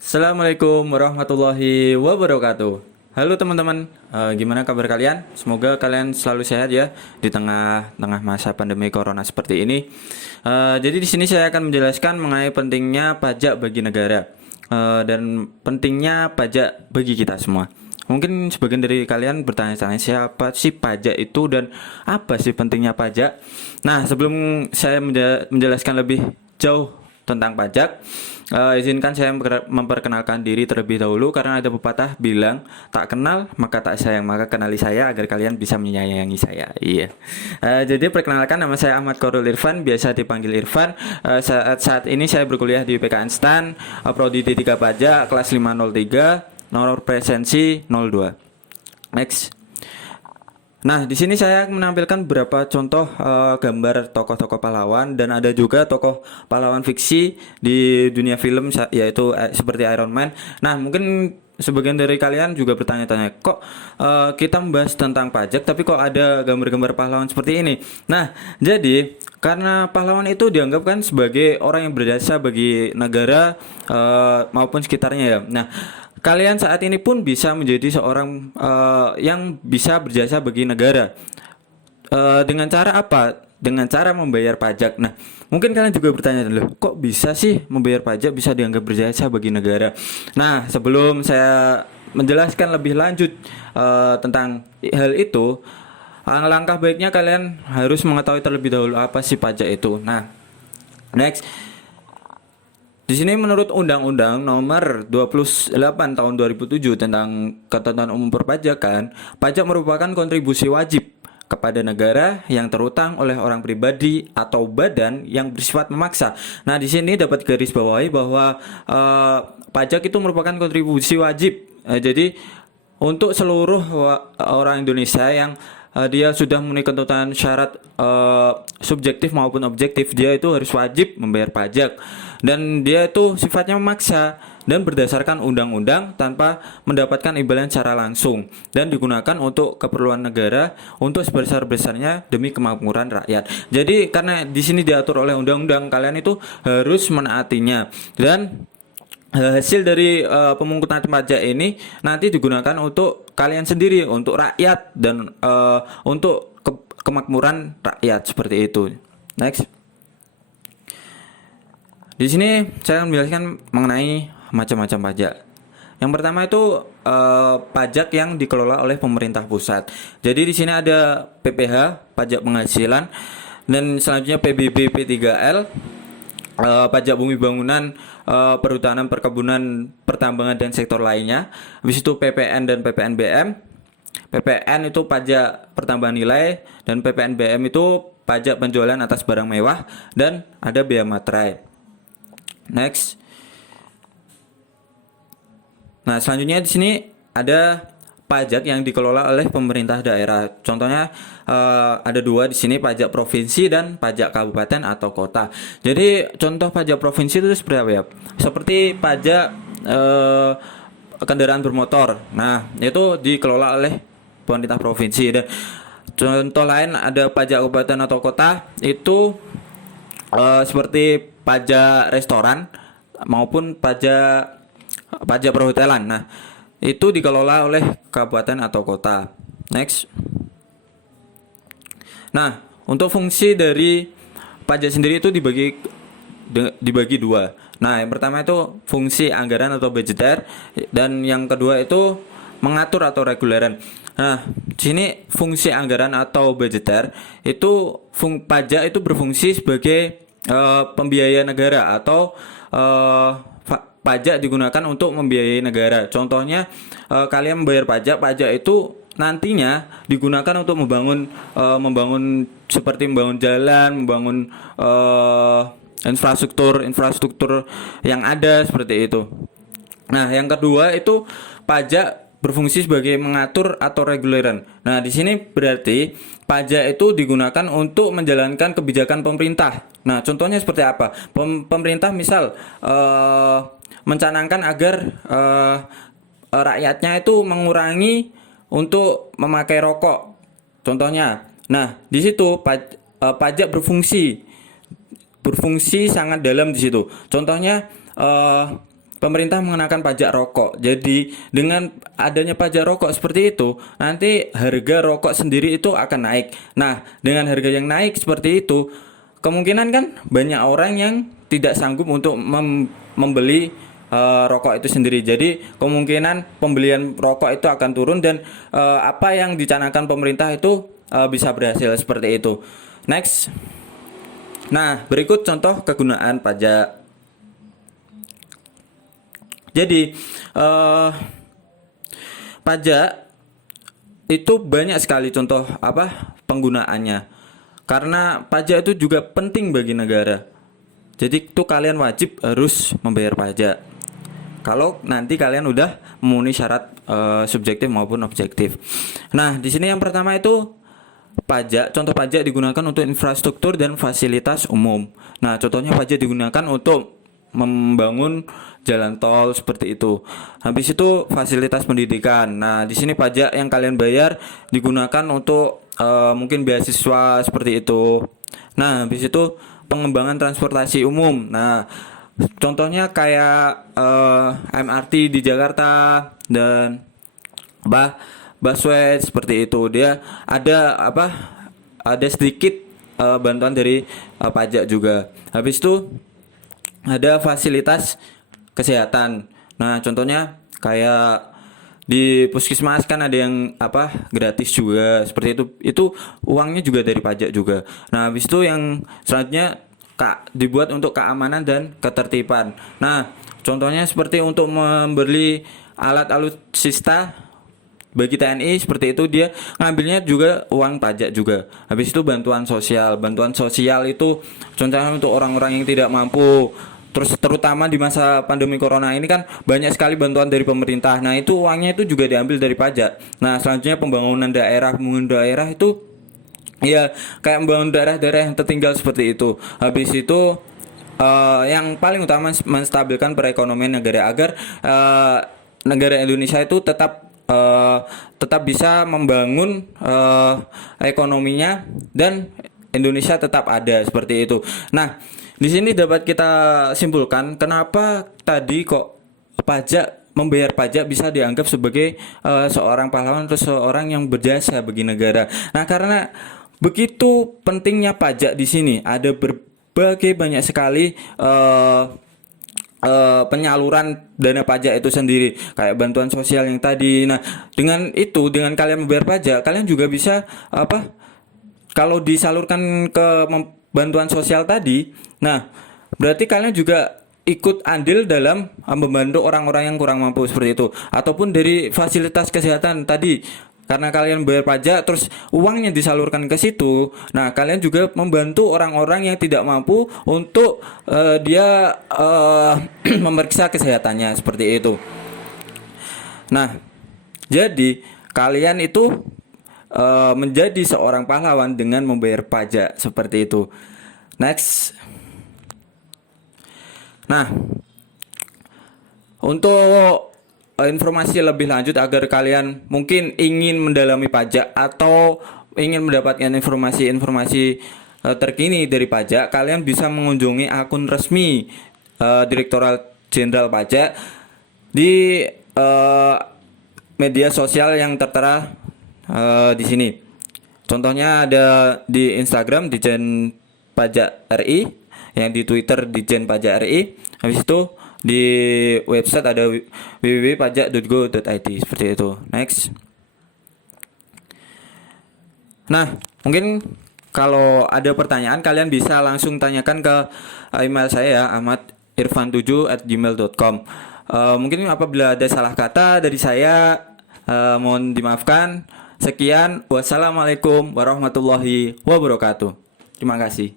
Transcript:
Assalamualaikum warahmatullahi wabarakatuh. Halo teman-teman, gimana kabar kalian? Semoga kalian selalu sehat ya di tengah-tengah masa pandemi corona seperti ini. Jadi di sini saya akan menjelaskan mengenai pentingnya pajak bagi negara dan pentingnya pajak bagi kita semua. Mungkin sebagian dari kalian bertanya-tanya siapa sih pajak itu dan apa sih pentingnya pajak. Nah, sebelum saya menjelaskan lebih jauh tentang pajak, izinkan saya memperkenalkan diri terlebih dahulu karena ada pepatah bilang tak kenal maka tak sayang, maka kenali saya agar kalian bisa menyayangi saya. Iya. Jadi perkenalkan, nama saya Ahmad Korul Irfan, biasa dipanggil Irfan. Saat ini saya berkuliah di UPK Instan, prodi D3 Pajak kelas 503, nomor presensi 02. Next. Nah, di sini saya menampilkan beberapa contoh gambar tokoh-tokoh pahlawan dan ada juga tokoh pahlawan fiksi di dunia film yaitu seperti Iron Man. Nah, mungkin sebagian dari kalian juga bertanya-tanya, kok kita membahas tentang pajak tapi kok ada gambar-gambar pahlawan seperti ini? Nah, jadi karena pahlawan itu dianggap kan sebagai orang yang berjasa bagi negara maupun sekitarnya ya. Nah, kalian saat ini pun bisa menjadi seorang yang bisa berjasa bagi negara. Dengan cara apa? Dengan cara membayar pajak. Nah, mungkin kalian juga bertanya, loh, kok bisa sih membayar pajak bisa dianggap berjasa bagi negara? Nah, sebelum saya menjelaskan lebih lanjut tentang hal itu, langkah baiknya kalian harus mengetahui terlebih dahulu apa sih pajak itu. Nah, next. Di sini menurut Undang-Undang Nomor 28 Tahun 2007 tentang Ketentuan Umum Perpajakan, pajak merupakan kontribusi wajib kepada negara yang terutang oleh orang pribadi atau badan yang bersifat memaksa. Nah, di sini dapat garis bawahi bahwa pajak itu merupakan kontribusi wajib. Jadi untuk seluruh orang Indonesia yang dia sudah memenuhi ketentuan syarat subjektif maupun objektif, dia itu harus wajib membayar pajak dan dia itu sifatnya memaksa dan berdasarkan undang-undang tanpa mendapatkan imbalan secara langsung dan digunakan untuk keperluan negara untuk sebesar-besarnya demi kemakmuran rakyat. Jadi karena di sini diatur oleh undang-undang, kalian itu harus menaatinya dan hasil dari pemungutan pajak ini nanti digunakan untuk kalian sendiri, untuk rakyat dan untuk kemakmuran rakyat seperti itu. Next. Di sini saya akan menjelaskan mengenai macam-macam pajak. Yang pertama itu pajak yang dikelola oleh pemerintah pusat. Jadi di sini ada PPH, pajak penghasilan, dan selanjutnya PBB P3L, pajak bumi bangunan, perhutanan, perkebunan, pertambangan dan sektor lainnya. Habis itu PPN dan PPNBM. PPN itu pajak pertambahan nilai dan PPNBM itu pajak penjualan atas barang mewah dan ada bea materai. Next. Nah, selanjutnya di sini ada pajak yang dikelola oleh pemerintah daerah. Contohnya ada dua di sini, pajak provinsi dan pajak kabupaten atau kota. Jadi contoh pajak provinsi itu seperti apa ya? Seperti pajak kendaraan bermotor. Nah, itu dikelola oleh pemerintah provinsi. Dan contoh lain ada pajak kabupaten atau kota itu seperti pajak restoran maupun pajak perhotelan. Nah, itu dikelola oleh kabupaten atau kota. Next. Nah, untuk fungsi dari pajak sendiri itu dibagi dua. Nah, yang pertama itu fungsi anggaran atau budgeter dan yang kedua itu mengatur atau reguleran. Nah, sini fungsi anggaran atau budgeter itu pajak itu berfungsi sebagai pembiaya negara atau pajak digunakan untuk membiayai negara. Contohnya kalian membayar pajak itu nantinya digunakan untuk membangun seperti membangun jalan, membangun infrastruktur yang ada seperti itu. Nah, yang kedua itu pajak berfungsi sebagai mengatur atau reguleran. Nah, di sini berarti pajak itu digunakan untuk menjalankan kebijakan pemerintah. Nah, contohnya seperti apa? Pemerintah misal mencanangkan agar rakyatnya itu mengurangi untuk memakai rokok. Contohnya. Nah, di situ pajak berfungsi sangat dalam di situ. Contohnya pemerintah mengenakan pajak rokok. Jadi dengan adanya pajak rokok seperti itu, nanti harga rokok sendiri itu akan naik. Nah, dengan harga yang naik seperti itu, kemungkinan kan banyak orang yang tidak sanggup untuk membeli rokok itu sendiri. Jadi kemungkinan pembelian rokok itu akan turun dan apa yang dicanangkan pemerintah itu bisa berhasil seperti itu. Next. Nah, berikut contoh kegunaan pajak. Jadi pajak itu banyak sekali contoh penggunaannya. Karena pajak itu juga penting bagi negara. Jadi itu kalian wajib harus membayar pajak. Kalau nanti kalian udah memenuhi syarat subjektif maupun objektif. Nah, di sini yang pertama itu pajak. Contoh pajak digunakan untuk infrastruktur dan fasilitas umum. Nah, contohnya pajak digunakan untuk membangun jalan tol seperti itu. Habis itu fasilitas pendidikan. Nah, di sini pajak yang kalian bayar digunakan untuk mungkin beasiswa seperti itu. Nah, habis itu pengembangan transportasi umum. Nah, contohnya kayak MRT di Jakarta dan busway seperti itu. Dia ada sedikit bantuan dari pajak juga. Habis itu ada fasilitas kesehatan. Nah, contohnya kayak di puskesmas kan ada yang gratis juga seperti itu. Itu uangnya juga dari pajak juga. Nah, habis itu yang selanjutnya dibuat untuk keamanan dan ketertiban. Nah, contohnya seperti untuk membeli alat alutsista bagi TNI seperti itu, dia ngambilnya juga uang pajak juga. Habis itu bantuan sosial. Bantuan sosial itu contohnya untuk orang-orang yang tidak mampu. Terus terutama di masa pandemi corona ini kan banyak sekali bantuan dari pemerintah. Nah, itu uangnya itu juga diambil dari pajak. Nah, selanjutnya pembangunan daerah itu ya kayak membangun daerah-daerah yang tertinggal seperti itu. Habis itu yang paling utama menstabilkan perekonomian negara agar negara Indonesia itu tetap bisa membangun ekonominya dan Indonesia tetap ada seperti itu. Nah, di sini dapat kita simpulkan kenapa tadi kok membayar pajak bisa dianggap sebagai seorang pahlawan atau seorang yang berjasa bagi negara. Nah, karena begitu pentingnya pajak di sini, ada berbagai banyak sekali penyaluran dana pajak itu sendiri, kayak bantuan sosial yang tadi. Nah, dengan kalian membayar pajak, kalian juga bisa kalau disalurkan ke bantuan sosial tadi, nah berarti kalian juga ikut andil dalam membantu orang-orang yang kurang mampu seperti itu. Ataupun dari fasilitas kesehatan tadi, karena kalian bayar pajak terus uangnya disalurkan ke situ. Nah, kalian juga membantu orang-orang yang tidak mampu untuk dia memeriksa kesehatannya seperti itu. Nah, jadi kalian itu menjadi seorang pahlawan dengan membayar pajak seperti itu. Next. Nah, untuk informasi lebih lanjut agar kalian mungkin ingin mendalami pajak atau ingin mendapatkan informasi-informasi terkini dari pajak, kalian bisa mengunjungi akun resmi Direktorat Jenderal Pajak di media sosial yang tertera di sini. Contohnya ada di Instagram Dijen Pajak RI, yang di Twitter Dijen Pajak RI. Habis itu di website ada www.pajak.go.id seperti itu. Next. Nah, mungkin kalau ada pertanyaan kalian bisa langsung tanyakan ke email saya ya, ahmadirfan7@gmail.com. Mungkin apabila ada salah kata dari saya, mohon dimaafkan. Sekian, wassalamualaikum warahmatullahi wabarakatuh. Terima kasih.